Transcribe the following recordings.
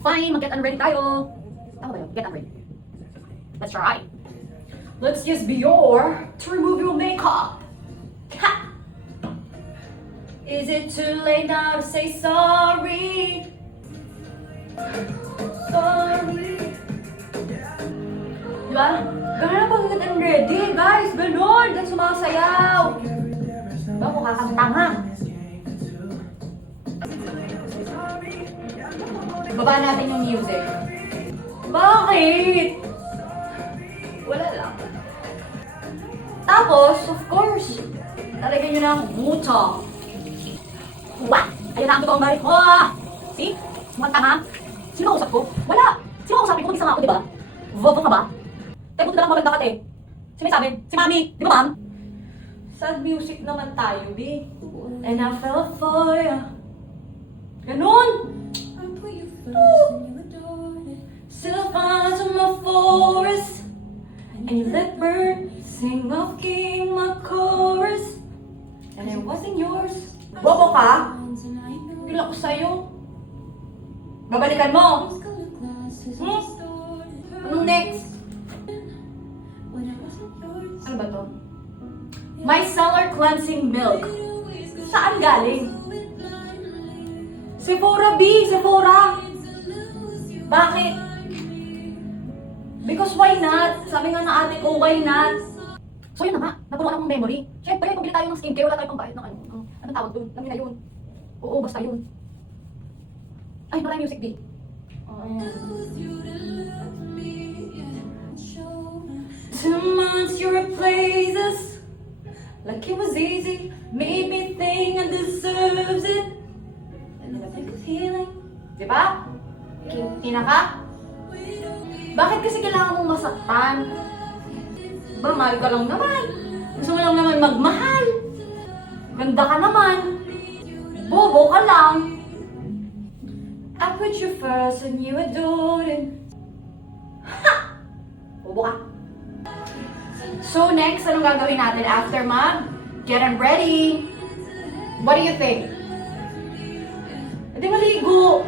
Fine, mag-get unready tayo. Tama ba yun? Get unready. Let's try. Let's use Biore to remove your makeup. Ha! Is it too late now to say sorry? Sorry. Diba? Ganun na pag get unready, guys. Ganun. Diyan sumasayaw. Diba? Mukha kang tanga. Baba natin yung music. Bakit? Wala lang. Tapos, of course, talagyan nyo ng mucho. What? Ayun na ang totoong balik ko. See? Mukhang tanga. Sino kausap ko? Wala. Sino kausapin ko? Mag-isa nga ako, di ba? Vovo ka ba? Tayo buti na lang maganda ka, te. Sino may sabi? Si Mami. Di ba, ma'am? Sad music naman tayo, B. And I fell for you. Ganun! Still finds in my forest, and you let bird sing of King my chorus, and it wasn't yours. Bobo ka? Pila ko sa'yo. Babalikan mo. Anong next? Ano ba to? Micellar cleansing milk. Saan galing? Sephora, B! Sephora! Bakit? Because why not? Sabi nga ng ate ko, why not? So yun na nga, napunuan akong memory. Siyempre, pabili tayo ng skincare, wala tayong pambayad ng anong tawag dun? Alam niyo na yun. Oo, basta yun. Ay, wala music, B. Oh, ayan. 2 months you replace us like it was easy, made me think I deserves it. And then I think of healing. Diba? Ina ka? Bakit kasi kailangan mong masaktan? Ba, mahal ka lang naman. Gusto mo lang naman magmahal. Ganda ka naman. Bobo ka lang. I put you first and you adored it. Ha! Bobo ka. So next, anong gagawin natin after get ready? What do you think? Hindi maligo.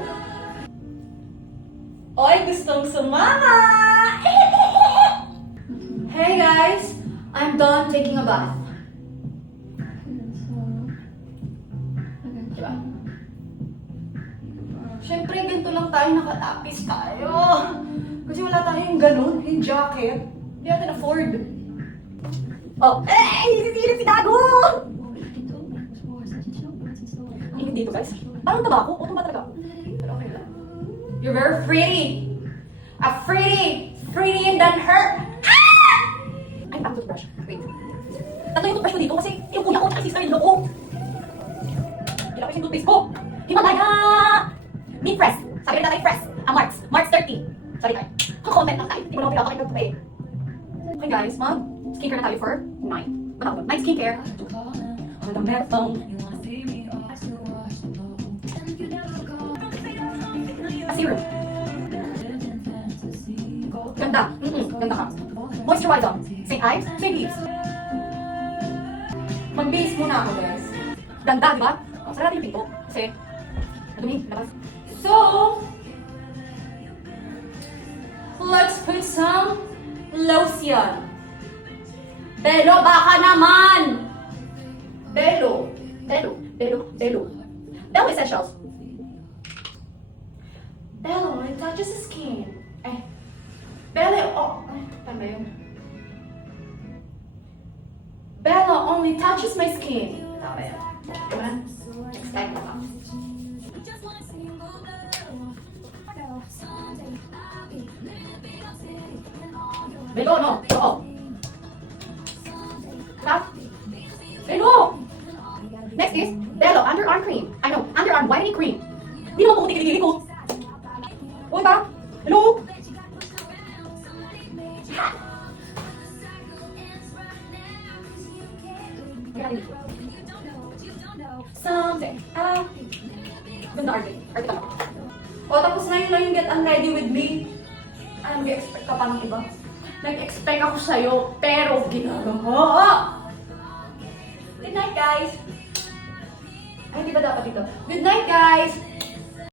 Oy, gustong sumama! Hey guys, I'm done taking a bath. Diba? Siyempre, ganito lang tayo nakatapis tayo. Kasi wala tayong ganun, yung jacket. Hindi natin afford. Oh, sisirip si Dago! Ang init dito guys. Parang tabako, utong ba talaga? Pero okay lang. You're very pretty. Pretty and done her. Ah! Ay, back toothbrush. Wait. Tatlo yung toothbrush ko dito kasi yung kuya ko at sister-in-law ko. Kailangan ko yung toothpaste ko. Himalaya! Meat press. Sabi rin natin press. Marks 30. Sorry tayo. Ang content lang tayo. Hindi mo naman pinapakita ito eh. Okay guys, skincare na tayo for 9. Ano 9 skincare. On the marathon. A serum. Ganda. Ganda ka. Moisturizer. St. Ives, St. Ives. Mag-base muna ako, guys. Ganda, di ba? Sara natin yung pinto. Kasi, madumi, labas. So, let's put some lotion. Belo, baka naman! Belo Essentials. Belo, it touches the skin. Paano yun? Belo only touches my skin. Tama yun. Diba na? Next time na ba? Belo, no? Oo. Stop. Belo! Next is Belo underarm cream. Underarm whitening cream. Hindi naman pukuti kiligili ko. Uy ba? Hello? Someday. Ganda arte. Arte ka lang. O, tapos na yun lang yung get unready with me. Ano, mag-expect ka pa ng iba? Nag-expect ako sa'yo, pero ginagawa. Good night, guys. Ay, hindi ba dapat dito? Good night, guys.